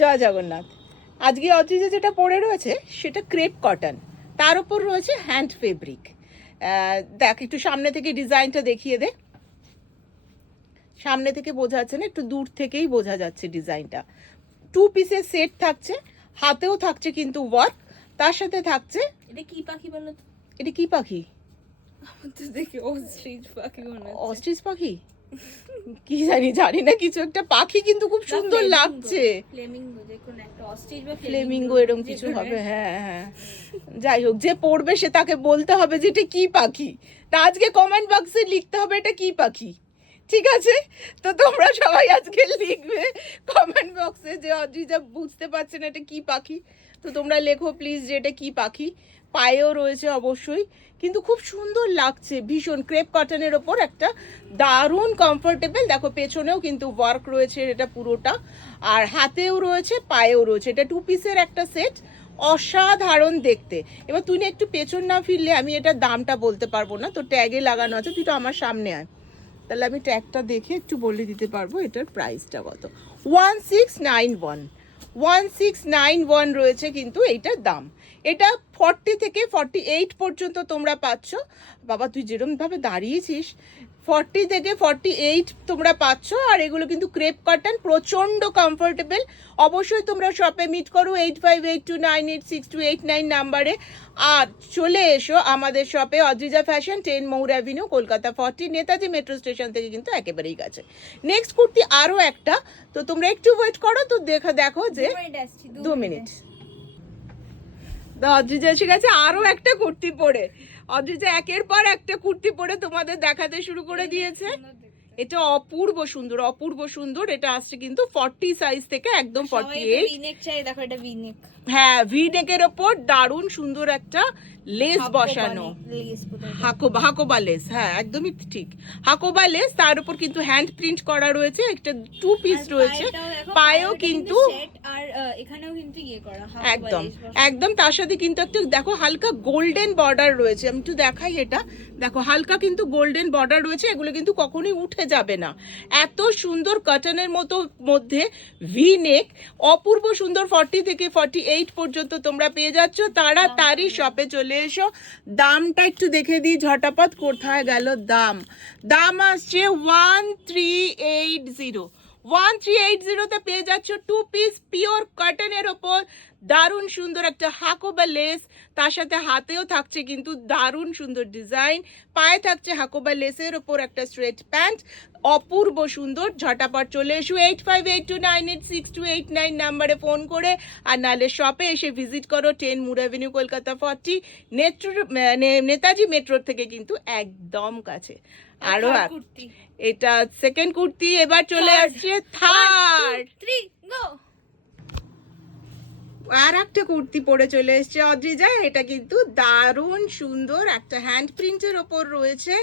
জয় জগন্নাথ। আজকে অদ্রিজা যেটা পরে রয়েছে সেটা ক্রেপ কটন, তার উপর রয়েছে হ্যান্ড ফেব্রিক। দেখ একটু সামনে থেকে ডিজাইনটা দেখিয়ে দে। সামনে থেকে বোঝা যাচ্ছে না, একটু দূর থেকেই বোঝা যাচ্ছে ডিজাইনটা। 2 পিসের সেট থাকছে, হাতেও থাকছে কিন্তু ওয়ার্ক, তার সাথে থাকছে। এটা কি পাখি বলো তো? এটা কি পাখি? আমার তো দেখে অস্ট্রিচ পাখি মনে হচ্ছে। অস্ট্রিচ পাখি? কি জানি না, কিছু একটা পাখি, কিন্তু খুব সুন্দর লাগছে। ফ্লেমিঙ্গো, যে কোন একটা অস্ট্রিচ বা ফ্লেমিঙ্গো এরকম কিছু হবে। হ্যাঁ হ্যাঁ, যাই হোক, যে পড়বে সে তাকে বলতে হবে যে এটা কি পাখি। তা আজকে কমেন্ট বক্সে লিখতে হবে এটা কি পাখি, ঠিক আছে? তো তোমরা সবাই আজকে লিখবে কমেন্ট বক্সে যে অদ্রিজা বুঝতে পারছে না এটা কি পাখি। তো তোমরা লেখো প্লিজ যে এটা কি পাখি। পায়েও রয়েছে অবশ্যই, কিন্তু খুব সুন্দর লাগছে, ভীষণ ক্রেপ কটনের ওপর একটা দারুণ কমফোর্টেবল। দেখো পেছনেও কিন্তু ওয়ার্ক রয়েছে এটা পুরোটা, আর হাতেও রয়েছে, পায়েও রয়েছে। এটা 2 পিসের একটা সেট, অসাধারণ দেখতে। এবার তুই না একটু পেছন না ফিরলে আমি এটার দামটা বলতে পারবো না, তো ট্যাগে লাগানো আছে, তুই তো আমার সামনে আয়, তাহলে আমি ট্যাগটা দেখে একটু বলে দিতে পারবো এটার প্রাইসটা কত। 1691, 1691 রয়েছে কিন্তু এইটার দাম। এটা 40 থেকে 48 পর্যন্ত তোমরা পাচ্ছ। বাবা তুই যেরকমভাবে দাঁড়িয়েছিস, 40 থেকে 48 তোমরা পাচ্ছ। আর এগুলো কিন্তু ক্রেপ কটন, প্রচণ্ড কমফোর্টেবল। অবশ্যই তোমরা শপে মিট করো 8582986289 নাম্বারে। আর চলে এসো আমাদের শপে, Adrija fashion, 10 Moore avenue, Kolkata 40, Netaji metro station থেকে কিন্তু একেবারেই কাছে। নেক্সট কুর্তি আরও একটা, তো তোমরা একটু ওয়েট করো, তো দেখো যে 2 মিনিট। অদ্রিজা এসে গেছে আরও একটা কুর্তি পরে। অদ্রিজা একের পর একটা কুর্তি পরে তোমাদের দেখাতে শুরু করে দিয়েছে। এটা অপূর্ব সুন্দর, অপূর্ব সুন্দর। এটা আসছে কিন্তু 40 সাইজ থেকে একদম 48। ভিনেক চাই, দেখো এটা ভিনেক। হ্যাঁ, ভি নেকের ওপর দারুণ সুন্দর একটা লেস বসানো, হাকোবা লেস। হ্যাঁ একদমই ঠিক, হাকোবা লেস। তার উপর কিন্তু হ্যান্ড প্রিন্ট করা রয়েছে, একটা 2 পিস রয়েছে। পায়েও কিন্তু আর এখানেও কিন্তু ইয়ে করা, একদম একদম। তার সাথে কিন্তু একটা দেখো হালকা গোল্ডেন বর্ডার রয়েছে, আমি একটু দেখাই এটা। দেখো হালকা কিন্তু গোল্ডেন বর্ডার রয়েছে, এগুলো কিন্তু কখনোই উঠে যাবে না। এত সুন্দর কটনের মধ্যে ভি নেক, অপূর্ব সুন্দর। 40 থেকে 48 পর্যন্ত তোমরা পেয়ে যাচ্ছ। তাড়াতাড়ি শপে চলে এসো। দামটা একটু দেখে দিই ঝটাপট, কোথায় গেল দাম। দাম আসছে 1380। 1380-তে পেয়ে যাচ্ছ 2 পিস পিওর কটনের ওপর দারুণ সুন্দর একটা হাকোবা লেস। তার সাথে হাতেও থাকছে কিন্তু দারুণ সুন্দর ডিজাইন। পায়ে থাকছে হাকোবা লেসের ওপর একটা স্ট্রেট প্যান্ট, অপূর্ব সুন্দর। ঝটাপট চলে এসো 8582986289 নাম্বারে ফোন করে, আর নাহলে শপে এসে ভিজিট করো 10 মুর অ্যাভিনিউ, কলকাতা 40, নেতাজি মেট্রোর থেকে কিন্তু একদম কাছে। আরো এটা সেকেন্ড কুর্তি, এবার চলে আসছে থার্ড। আর একটা কুর্তি পরে চলে এসছে অদ্রিজা। এটা কিন্তু দারুণ সুন্দর একটা হ্যান্ড প্রিন্টের ওপর রয়েছে,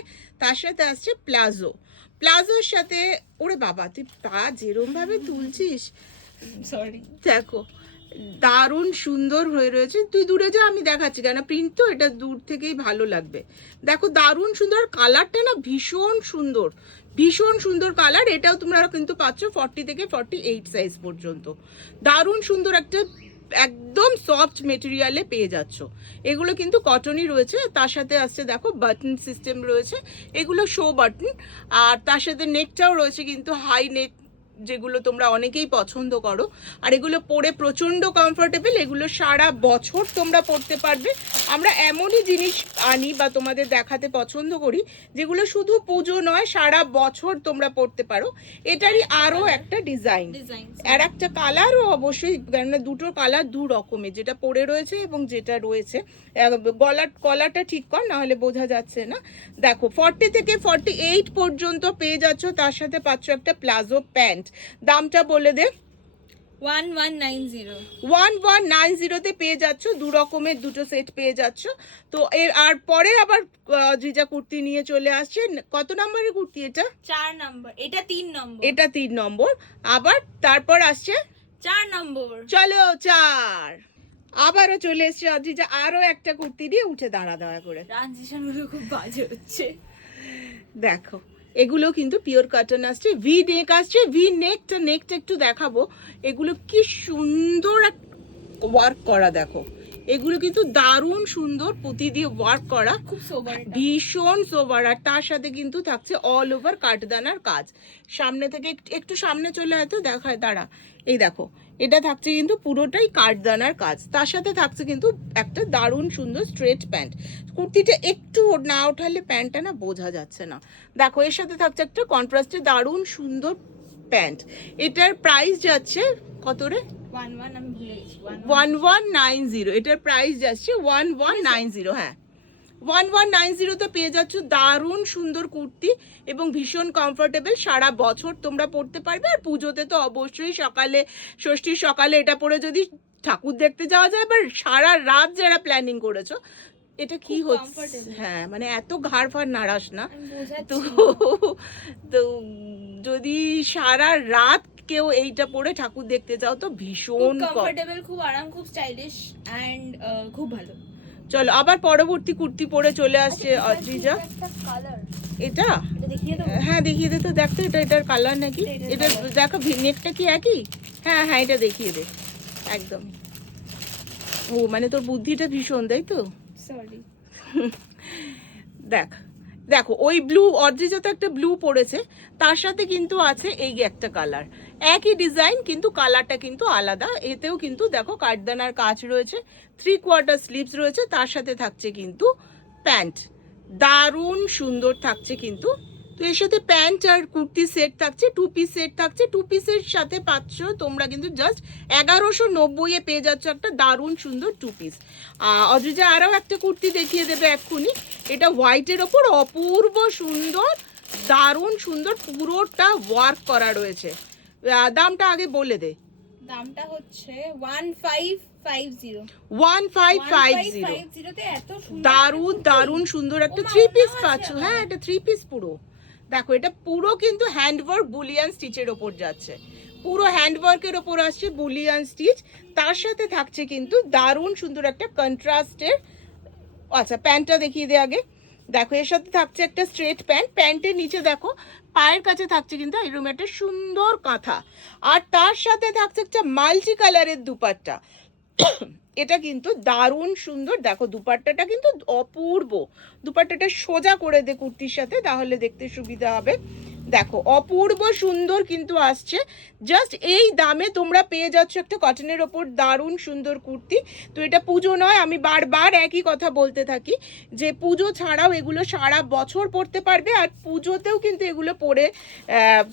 তার সাথে আসছে প্লাজো। প্লাজোর সাথে, ওরে বাবা তুই পা যেরম ভাবে তুলছিস, সরি, দেখো দারুণ সুন্দর হয়ে রয়েছে। তুই দূরে যা, আমি দেখাচ্ছি, কেন প্রিন্ট তো এটা দূর থেকেই ভালো লাগবে। দেখো দারুণ সুন্দর, কালারটা না ভীষণ সুন্দর, ভীষণ সুন্দর কালার। এটাও তোমরা কিন্তু পাচ্ছ 40 থেকে 48 সাইজ পর্যন্ত। দারুণ সুন্দর একটা একদম সফট মেটেরিয়ালে পেয়ে যাচ্ছ। এগুলো কিন্তু কটনই রয়েছে, তার সাথে আসছে দেখো বাটন সিস্টেম রয়েছে, এগুলো শো বাটন। আর তার সাথে নেকটাও রয়েছে কিন্তু হাই নেক, যেগুলো তোমরা অনেকেই পছন্দ করো। আর এগুলো পরে প্রচণ্ড কমফোর্টেবল, এগুলো সারা বছর তোমরা পরতে পারবে। আমরা এমনই জিনিস আনি বা তোমাদের দেখাতে পছন্দ করি যেগুলো শুধু পুজো নয়, সারা বছর তোমরা পরতে পারো। এটারই আরও একটা ডিজাইন, আর একটা কালারও অবশ্যই, কেননা দুটো কালার দু রকমের, যেটা পরে রয়েছে এবং যেটা রয়েছে। গলাটা ঠিক কর, না হলে বোঝা যাচ্ছে না। দেখো 40 থেকে 48 পর্যন্ত পেয়ে যাচ্ছ, তার সাথে পাচ্ছ একটা প্লাজো প্যান্ট। দামটা বলে দে। 1190-তে পেয়ে যাচ্ছ, দু রকমের দুটো সেট পেয়ে যাচ্ছ। তো এর আর পরে আবার জিজা কুর্তি নিয়ে চলে আসছে। কত নম্বরের কুর্তি এটা? 4 নম্বর। এটা 3 নম্বর। এটা 3 নম্বর। আবার তারপর আসছে 4 নম্বর। চলো 4। আবারও চলে এসছে অদ্রিজা আরো একটা কুর্তি দিয়ে। উঠে দাঁড়া করে, ট্রানজিশন গুলো খুব বাজে হচ্ছে। দেখো এগুলো কিন্তু পিওর কটন আসছে, ভি নেক আসছে, ভি নেকটা একটু দেখাবো। এগুলো কি সুন্দর ওয়ার্ক করা, দেখো এগুলো কিন্তু দারুণ সুন্দর পুঁতি দিয়ে ওয়ার্ক করা, খুব সোবার ভীষণ সোবার। আর তার সাথে কিন্তু থাকছে অল ওভার কাঠদানার কাজ। সামনে থেকে একটু সামনে চলে হয়তো দেখায়, দাঁড়া, এই দেখো এটা থাকছে কিন্তু পুরোটাই কাঠদানার কাজ। তার সাথে থাকছে কিন্তু একটা দারুণ সুন্দর স্ট্রেট প্যান্ট। কুর্তিটা একটু না ওঠালে প্যান্টটা না বোঝা যাচ্ছে না। দেখো এর সাথে থাকছে একটা কন্ট্রাস্টে দারুণ সুন্দর প্যান্ট। এটার প্রাইস যাচ্ছে কত রে? 11 আমি ভুলে গেছি 1190। এটার প্রাইস যাচ্ছে 1190। হ্যাঁ 1190 তে পেয়ে যাচ্ছ দারুণ সুন্দর কুর্তি এবং ভীষণ কমফোর্টেবল। সারা বছর তোমরা পরতে পারবে। আর পুজোতে তো অবশ্যই সকালে, ষষ্ঠীর সকালে এটা পরে যদি ঠাকুর দেখতে যাওয়া যায়, বা সারা রাত যারা প্ল্যানিং করেছো, এটা কি খুব হচ্ছে, comfortable। হ্যাঁ মানে এত ঘাড় ফাড় নাড়াস না। আমি বোঝাচ্ছি তো না। তো যদি সারা রাত কেউ এইটা পরে ঠাকুর দেখতে যাও তো খুব ভীষণ কমফোর্টেবল, খুব আরাম, খুব স্টাইলিশ এন্ড খুব ভালো। চলো আবার পরবর্তী কুর্তি পরে চলে আসছে অদ্রিজা। একটা কালার, এটা এটা দেখিয়ে দাও। হ্যাঁ দেখিয়ে দে তো, দেখতো এটার কালার নাকি, এটা দেখো নেকটা কি একই? হ্যাঁ হ্যাঁ এটা দেখিয়ে দে একদম। ও মানে তোর বুদ্ধিটা ভীষণ, তাই তো? সরি। দেখো ওই ব্লু, অদ্রিজা তো একটা ব্লু পড়েছে, তার সাথে কিন্তু আছে এই একটা কালার, একই ডিজাইন কিন্তু কালারটা কিন্তু আলাদা। এতেও কিন্তু দেখো কাঠদানার কাজ রয়েছে, 3/4 স্লিভস রয়েছে, তার সাথে থাকছে কিন্তু প্যান্ট, দারুণ সুন্দর থাকছে কিন্তু। তো এর সাথে প্যান্ট আর কুর্তি সেট থাকছে, 2 পিস সেট থাকছে। 2 পিসের সাথে পাচ্ছ তোমরা কিন্তু জাস্ট 1190 এ পেয়ে যাচ্ছ একটা দারুণ সুন্দর 2 পিস। অদ্রিজা আরও একটা কুর্তি দেখিয়ে দেবে এক্ষুনি। এটা হোয়াইটের ওপর অপূর্ব সুন্দর, দারুণ সুন্দর, পুরোটা ওয়ার্ক করা রয়েছে। দামটা আগে বলে দে। দামটা হচ্ছে 1550। 1550। 1550 তে এত সুন্দর দারুণ দারুণ সুন্দর একটা ওমা, 3 পিস ওমা আছে পাচ্ছ। আবার। হ্যাঁ এটা 3 পিস পুরো। দেখো এটা পুরো কিন্তু হ্যান্ডওয়ার্ক বুলিয়ান স্টিচের ওপর যাচ্ছে, পুরো হ্যান্ডওয়ার্কের ওপর আসছে বুলিয়ান স্টিচ। তার সাথে থাকছে কিন্তু দারুণ সুন্দর একটা কন্ট্রাস্টের, আচ্ছা প্যান্টটা দেখিয়ে দে আগে। দেখো এর সাথে থাকছে একটা স্ট্রেট প্যান্ট, প্যান্টের নিচে দেখো পায়ের কাছে থাকছে কিন্তু এরকম একটা সুন্দর কাঁথা। আর তার সাথে থাকছে একটা মাল্টি কালারের দুপাট্টা। এটা কিন্তু দারুণ সুন্দর। দেখো দুপাট্টাটা কিন্তু অপূর্ব, দুপাট্টাটা সোজা করে দে কুর্তির সাথে, তাহলে দেখতে সুবিধা হবে। দেখো অপূর্ব সুন্দর কিন্তু আসছে। জাস্ট এই দামে তোমরা পেয়ে যাচ্ছ একটা কটনের ওপর দারুণ সুন্দর কুর্তি। তো এটা পুজো নয়, আমি বারবার একই কথা বলতে থাকি যে পুজো ছাড়াও এগুলো সারা বছর পরতে পারবে। আর পুজোতেও কিন্তু এগুলো পরে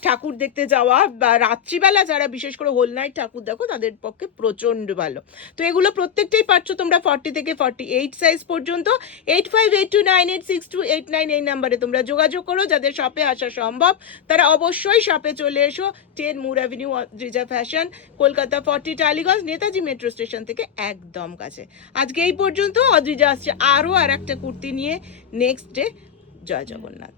ঠাকুর দেখতে যাওয়া বা রাত্রিবেলা যারা বিশেষ করে হোল নাইট ঠাকুর দেখো তাদের পক্ষে প্রচণ্ড ভালো। তো এগুলো প্রত্যেকটাই পাচ্ছ তোমরা 40 থেকে 48 সাইজ পর্যন্ত। 8582986289 এই নাম্বারে তোমরা যোগাযোগ করো। যাদের শপে আসা সম্ভব তারা অবশ্যই শপে চলে এসো। 10 Moore avenue, Adrija fashion, Kolkata 40 Tollygunge, Netaji metro station থেকে একদম কাছে। আজকে এই পর্যন্ত। অদ্রিজা আসছে আরও আর একটা কুর্তি নিয়ে নেক্সট ডে। জয় জগন্নাথ।